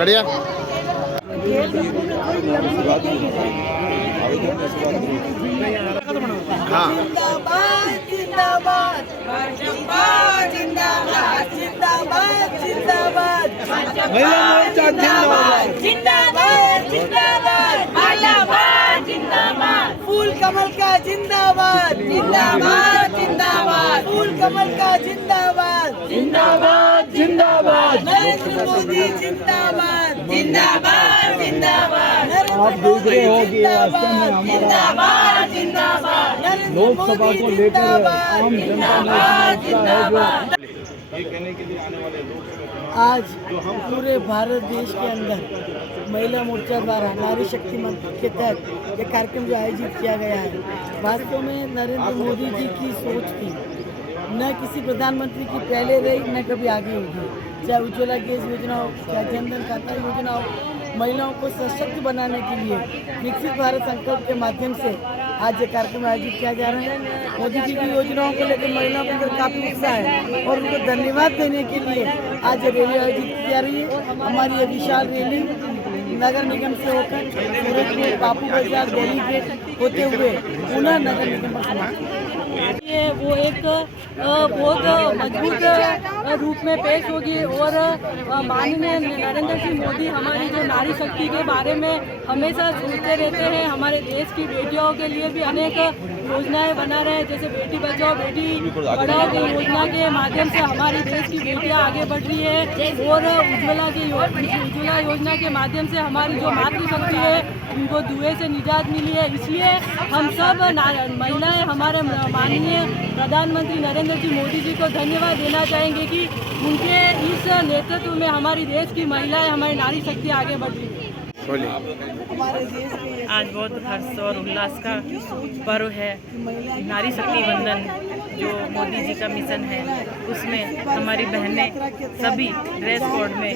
नड़िया हाँ जिंदाबाद जिंदाबाद भाजपा जिंदाबाद जिंदाबाद जिंदाबाद महिला मोर्चा जिंदाबाद जिंदाबाद जिंदाबाद भाजपा जिंदाबाद फूल कमल का जिंदाबाद जिंदाबाद जिंदाबाद फूल कमल का जिंदाबाद जिंदाबाद जिंदाबाद नरेंद्र मोदी जिंदाबाद जिंदाबाद जिंदाबाद आप देख रहे हो कि रास्ते में हमारा जिंदाबाद लोकसभा को लेकर आम जनता मोर्चा है ये कहने के लिए आने वाले लोग आज पूरे भारत देश के अंदर महिला मोर्चा द्वारा नारी शक्ति मंत्र के तहत ये कार्यक्रम जो आयोजित किया गया है, वास्तव में नरेंद्र मोदी जी की सोच थी, न किसी प्रधानमंत्री की पहले रही न कभी आगे होगी। चाहे उज्ज्वला गैस योजना हो, चाहे जनधन खाता योजना हो, महिलाओं को सशक्त बनाने के लिए विकसित भारत संकल्प के माध्यम से आज ये कार्यक्रम आयोजित किया जा रहा है। मोदी जी की योजनाओं को लेकर महिलाओं के अंदर काफ़ी उत्साह है और उनको धन्यवाद देने के लिए आज ये रैली आयोजित की जा रही है। हमारी ये विशाल रैली नगर निगम से होकर सूरत में बापू बाजार दिल्ली गेट होते हुए पुनः नगर निगम पर समाप्त ये वो एक बहुत मजबूत रूप में पेश होगी और माननीय नरेंद्र सिंह मोदी हमारी जो नारी शक्ति के बारे में हमेशा सोचते रहते हैं। हमारे देश की बेटियों के लिए भी अनेक योजनाएं बना रहे हैं, जैसे बेटी बचाओ बेटी पढ़ाओ की योजना के माध्यम से हमारी देश की बेटियां आगे बढ़ रही है और उज्ज्वला योजना के माध्यम से हमारी जो मातृशक्ति है उनको धुएं से निजात मिली है। इसलिए हम सब महिलाएं हमारे माननीय प्रधानमंत्री नरेंद्र सिंह मोदी जी को धन्यवाद देना चाहेंगे कि उनके इस नेतृत्व में हमारी देश की महिलाएं हमारी नारी शक्ति आगे बढ़ रही है। आज बहुत हर्ष और उल्लास का पर्व है। नारी शक्ति वंदन जो मोदी जी का मिशन है उसमें हमारी बहनें सभी ड्रेस कोड में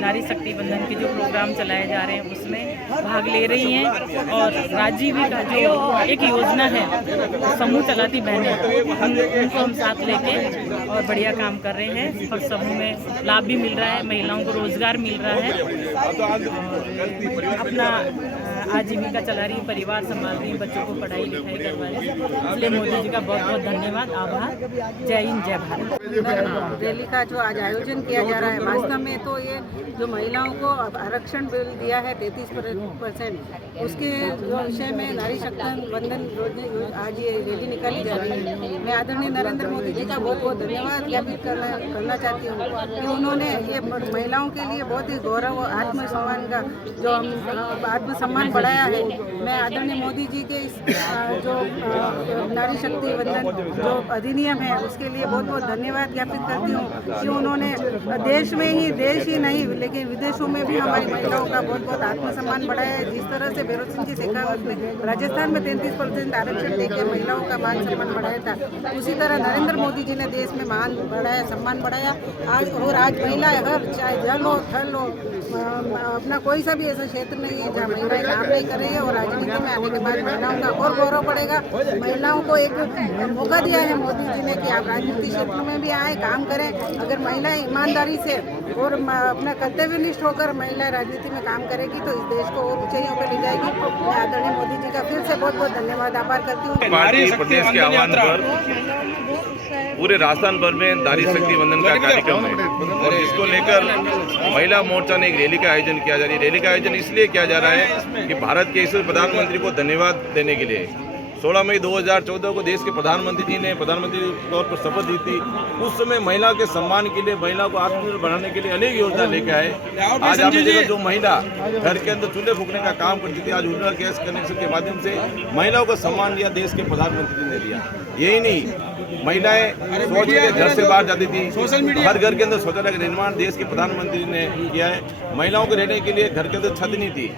नारी शक्ति वंदन के जो प्रोग्राम चलाए जा रहे हैं उसमें भाग ले रही हैं और राजीव का जो एक योजना है समूह चलाती बहनें उनको हम साथ लेके और बढ़िया काम कर रहे हैं और समूह में लाभ भी मिल रहा है, महिलाओं को रोजगार मिल रहा है, अपना आजीविका चला रही, परिवार संभाल रही, बच्चों को पढ़ाई लिखाई करवा रही। इसलिए मोदी जी का बहुत बहुत धन्यवाद, आभार। जय हिंद, जय भारत। रैली का जो आज आयोजन किया जा रहा है, वास्तव में तो ये जो महिलाओं को आरक्षण बिल दिया है 33%, उसके जो विषय में नारी शक्ति वंदन आज ये रैली निकाली जा रही है। मैं आदरणीय नरेंद्र मोदी जी का बहुत बहुत धन्यवाद ज्ञापित करना चाहती हूँ कि उन्होंने ये महिलाओं के लिए बहुत ही गौरव और आत्मसम्मान का जो आत्मसम्मान बढ़ाया है। मैं आदरणीय मोदी जी के इस जो नारी शक्ति वंदन जो अधिनियम है उसके लिए बहुत बहुत धन्यवाद ज्ञापित करती हूँ कि उन्होंने देश ही नहीं लेकिन विदेशों में भी हमारी महिलाओं का बहुत बहुत आत्मसम्मान बढ़ाया है। जिस तरह से भैरव सिंह जी शेखावत ने राजस्थान में 33% आरक्षण देकर महिलाओं का मान सम्मान बढ़ाया था, उसी तरह नरेंद्र मोदी जी ने देश में मान बढ़ाया, सम्मान बढ़ाया। आज महिलाएं हर चाहे जल हो थल हो अपना कोई सा भी ऐसा क्षेत्र नहीं है जहाँ महिलाएं काम नहीं कर रही है और राजनीति में आने के बाद महिलाओं का और गौरव बढ़ेगा। महिलाओं को एक मौका दिया है मोदी जी ने कि आप राजनीतिक क्षेत्र में भी आए, काम करें। अगर महिलाएं ईमानदारी से और अपना कर्तव्यनिष्ठ होकर महिलाएं राजनीति में काम करेगी तो इस देश को और ऊंचाइयों पर ले जाएगी। मैं आदरणीय मोदी जी का फिर से बहुत बहुत धन्यवाद आभार करती हूँ। पार्टी प्रदेश के आह्वान पर पूरे राजस्थान भर में नारी शक्ति वंदन का कार्यक्रम है और इसको लेकर महिला मोर्चा ने एक रैली का आयोजन किया जा रहा है। रैली का आयोजन इसलिए किया जा रहा है कि भारत के इस प्रधानमंत्री को धन्यवाद देने के लिए 16 मई 2014 को देश के प्रधानमंत्री जी ने प्रधानमंत्री के तौर पर शपथ दी थी। उस समय महिला के सम्मान के लिए, महिला को आत्मनिर्भर बनाने के लिए अनेक योजना लेकर आए। आज आपने देखा जो महिला घर के अंदर चूल्हे फूकने का काम करती थी, आज उज्ज्वला गैस कनेक्शन के माध्यम से महिलाओं को सम्मान दिया देश के प्रधानमंत्री जी ने दिया। यही नहीं, महिलाएं शौच के घर से बाहर जाती थी, हर घर के अंदर शौचालय का निर्माण देश के प्रधानमंत्री ने किया है। महिलाओं को रहने के लिए घर के अंदर छत नहीं थी,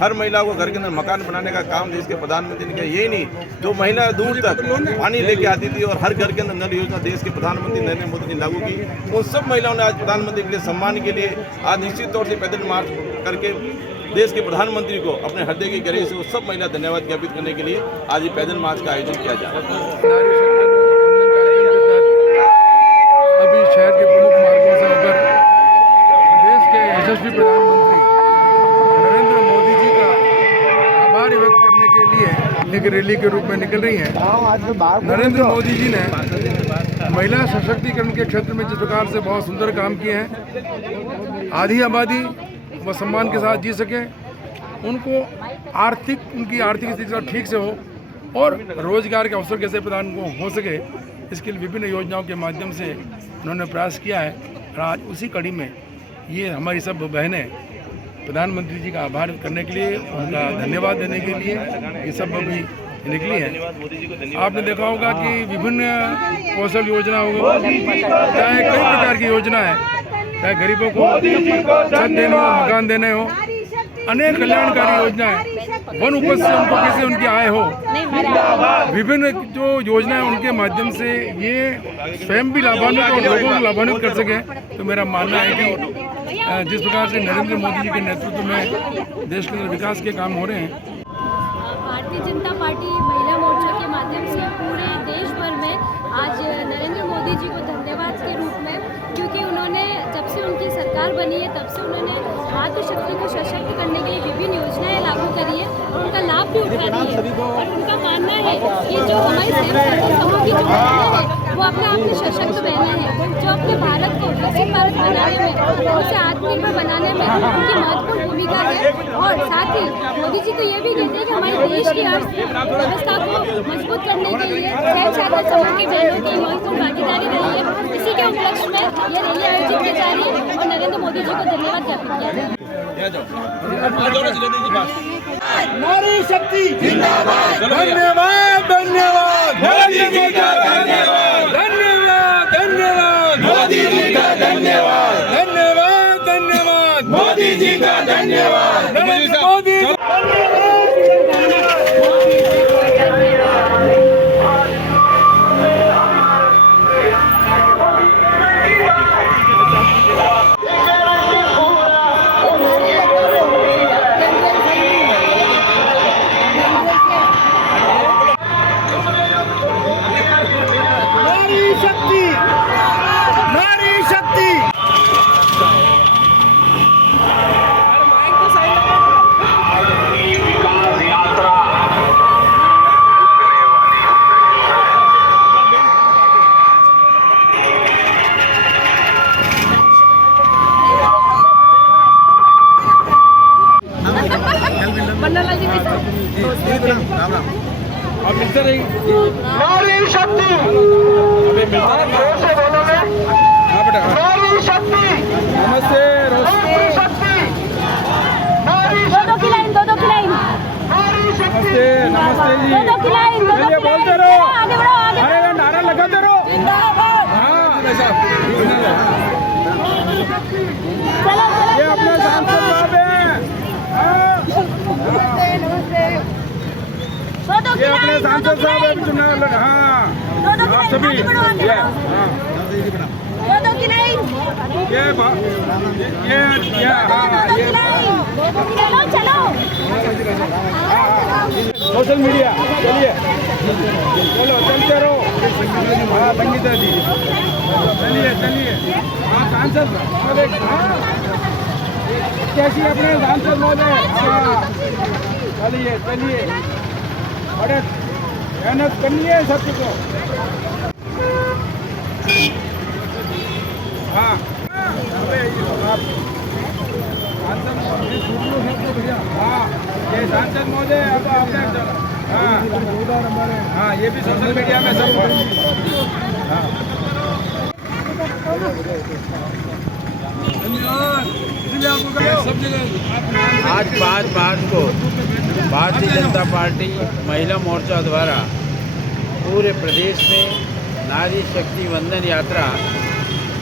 हर महिला को घर के अंदर मकान बनाने का काम देश के प्रधानमंत्री ने किया। यही नहीं, जो महिला दूर तक पानी लेके आती थी और हर घर के अंदर नल योजना देश के प्रधानमंत्री नरेंद्र मोदी ने लागू की। उन सब महिलाओं ने आज प्रधानमंत्री के लिए सम्मान के लिए आज निश्चित तौर से पैदल मार्च करके देश के प्रधानमंत्री को अपने हृदय की गहराई से वो सब महिला धन्यवाद ज्ञापित करने के लिए आज ये पैदल मार्च का आयोजन किया जा रहा है। अभी शहर के प्रमुख मार्गों से होकर देश के यशस्वी प्रधानमंत्री नरेंद्र मोदी जी का आभार व्यक्त करने के लिए एक रैली के रूप में निकल रही है। नरेंद्र मोदी जी ने महिला सशक्तिकरण के क्षेत्र में जिस प्रकार से बहुत सुंदर काम किए हैं, आधी आबादी वो सम्मान के साथ जी सके, उनको उनकी आर्थिक स्थिति ठीक से हो और रोजगार के अवसर कैसे प्रदान हो सके, इसके लिए विभिन्न योजनाओं के माध्यम से उन्होंने प्रयास किया है। और आज उसी कड़ी में ये हमारी सब बहनें प्रधानमंत्री जी का आभार करने के लिए, उनका धन्यवाद देने के लिए ये सब भी निकली है। आपने देखा होगा कि विभिन्न कौशल योजना होगा, चाहे कई प्रकार की योजना है, चाहे गरीबों को छत देने हो, मकान देने हो, अनेक कल्याणकारी योजनाएं, वन उपज से उनको कैसे उनकी आय हो, विभिन्न जो योजनाएं उनके माध्यम से ये स्वयं भी लाभान्वित और लोगों को लाभान्वित कर सके। तो मेरा मानना है कि जिस प्रकार से नरेंद्र मोदी जी के नेतृत्व में देश के अंदर विकास के काम हो रहे हैं, भारतीय जनता पार्टी महिला मोर्चा के माध्यम से पूरे देश भर में आज नरेंद्र मोदी जी को धन्यवाद के रूप में, क्योंकि उन्होंने जब से उनकी सरकार बनी है तब से उन्होंने मातृशक्ति को सशक्त करने के लिए विभिन्न योजनाएं लागू करी है और उनका लाभ भी उठा रही है। और उनका मानना है कि जो हमारी समूह की जो बहनें हैं वो अपने आप में सशक्त बहनें हैं, जो अपने भारत को विकसित भारत बनाने में, उसे आत्मनिर्भर बनाने में उनकी महत्वपूर्ण भूमिका है। और साथ ही मोदी जी तो ये भी कहते हैं कि हमारे देश की अर्थव्यवस्था को मजबूत करने के लिए स्वयं सहायता समूह की बहनों की महत्वपूर्ण भागीदारी रही है। इसी के उपलक्ष्य में ये रैली आयोजित की जा रही है और नरेंद्र मोदी जी को धन्यवाद ज्ञापित किया जाए। नारी शक्ति जिंदाबाद। धन्यवाद धन्यवाद मोदी जी का धन्यवाद। धन्यवाद धन्यवाद मोदी जी का धन्यवाद। धन्यवाद धन्यवाद मोदी जी का धन्यवाद। मोदी नारी शक्ति नारी शक्ति नमस्ते नारी शक्ति दो की लाइन नारी शक्ति नमस्ते जी दो की लाइन बोलते रहो आगे बढ़ो अरे नारा लगाते रहो जिंदाबाद। हाँ चलो ये अपने सांसद साहब हैं। ये अपने सांसद साहब है चुनाव लड़ा। हाँ आप सभी ये चलो सोशल मीडिया चलिए चलो चलते रहो। हाँ संगीता जी चलिए चलिए। हाँ सांसद कैसी अपने सांसद महोदय। हाँ चलिए चलिए बड़े मेहनत करनी है सबको। हाँ हाँ ये सांसद महोदय अब आपने हाँ हाँ ये भी सोशल मीडिया में सब। आज 5 मार्च को भारतीय जनता पार्टी महिला मोर्चा द्वारा पूरे प्रदेश में नारी शक्ति वंदन यात्रा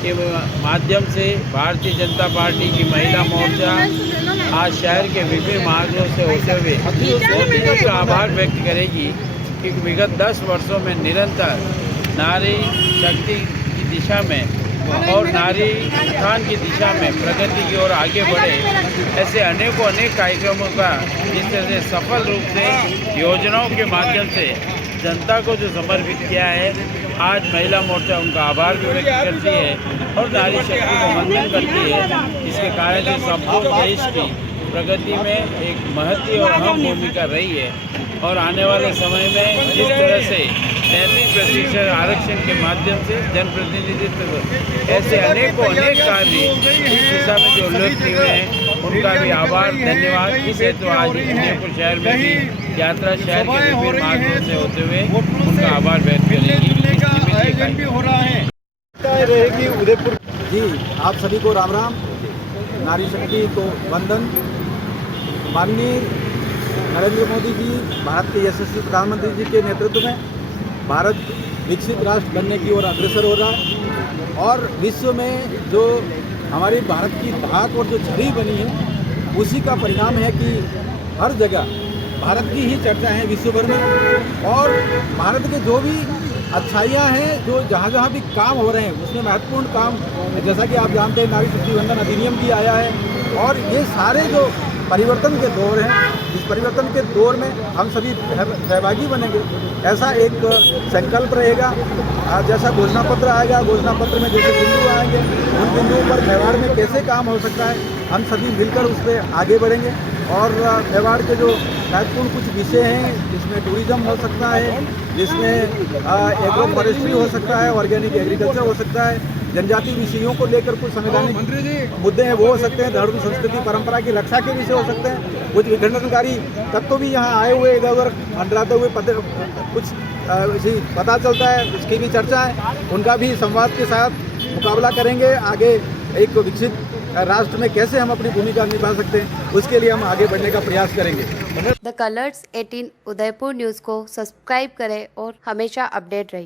के माध्यम से भारतीय जनता पार्टी की महिला मोर्चा आज शहर के विभिन्न मार्गों से होते हुए मोदी जी का आभार व्यक्त करेगी कि विगत 10 वर्षों में निरंतर नारी शक्ति की दिशा में और नारी उत्थान की दिशा में प्रगति की ओर आगे बढ़े, ऐसे अनेक कार्यक्रमों का जिस तरह से सफल रूप से योजनाओं के माध्यम से जनता को जो समर्पित किया है, आज महिला मोर्चा उनका आभार भी व्यक्त करती है और नारी शक्ति को वंदन करती है। इसके कारण से संपूर्ण देश की प्रगति में एक महत्व और अहम भूमिका रही है और आने वाले समय में जिस तरह से 33% आरक्षण के माध्यम से जनप्रतिनिधित्व ऐसे अनेक कार्य इस दिशा में जो उल्लेखनीय हुए हैं, उनका भी आभार, धन्यवाद। इस हेतु आज उदयपुर शहर में भी यात्रा शहर के विभिन्न मार्गों से होते हुए उनका आभार व्यक्त करेगी। रहेगी उदयपुर जी। आप सभी को राम राम। नारी शक्ति को वंदन। माननीय नरेंद्र मोदी जी, भारत के यशस्वी प्रधानमंत्री जी के नेतृत्व में भारत विकसित राष्ट्र बनने की ओर अग्रसर हो रहा है और विश्व में जो हमारी भारत की धाक और जो छवि बनी है, उसी का परिणाम है कि हर जगह भारत की ही चर्चा है विश्व भर में। और भारत के जो भी अच्छाइयाँ हैं, जो जहाँ जहाँ भी काम हो रहे हैं, उसमें महत्वपूर्ण काम जैसा कि आप जानते हैं नारी शक्ति वंदन अधिनियम भी आया है। और ये सारे जो परिवर्तन के दौर हैं, इस परिवर्तन के दौर में हम सभी सहभागी बनेंगे, ऐसा एक संकल्प रहेगा। जैसा घोषणा पत्र आएगा, घोषणा पत्र में जैसे बिंदु आएंगे, उन बिंदुओं पर मेवाड़ में कैसे काम हो सकता है, हम सभी मिलकर उस पर आगे बढ़ेंगे। और मेवाड़ के जो महत्वपूर्ण कुछ विषय हैं, जिसमें टूरिज्म हो सकता है, जिसमें एग्रो फॉरेस्ट्री हो सकता है, ऑर्गेनिक एग्रीकल्चर हो सकता है, जनजाति विषयों को लेकर कुछ संवैधानिक मुद्दे हैं वो हो सकते हैं, धर्म संस्कृति परंपरा की रक्षा के विषय हो सकते हैं। कुछ विखंडनकारी तत्व भी यहाँ आए हुए इधर उधर मंडराते हुए कुछ पता चलता है, उसकी भी चर्चा है, उनका भी संवाद के साथ मुकाबला करेंगे। आगे एक विकसित राष्ट्र में कैसे हम अपनी भूमिका निभा सकते हैं, उसके लिए हम आगे बढ़ने का प्रयास करेंगे। द कलर्स 18 उदयपुर न्यूज़ को सब्सक्राइब करें और हमेशा अपडेट रहिए।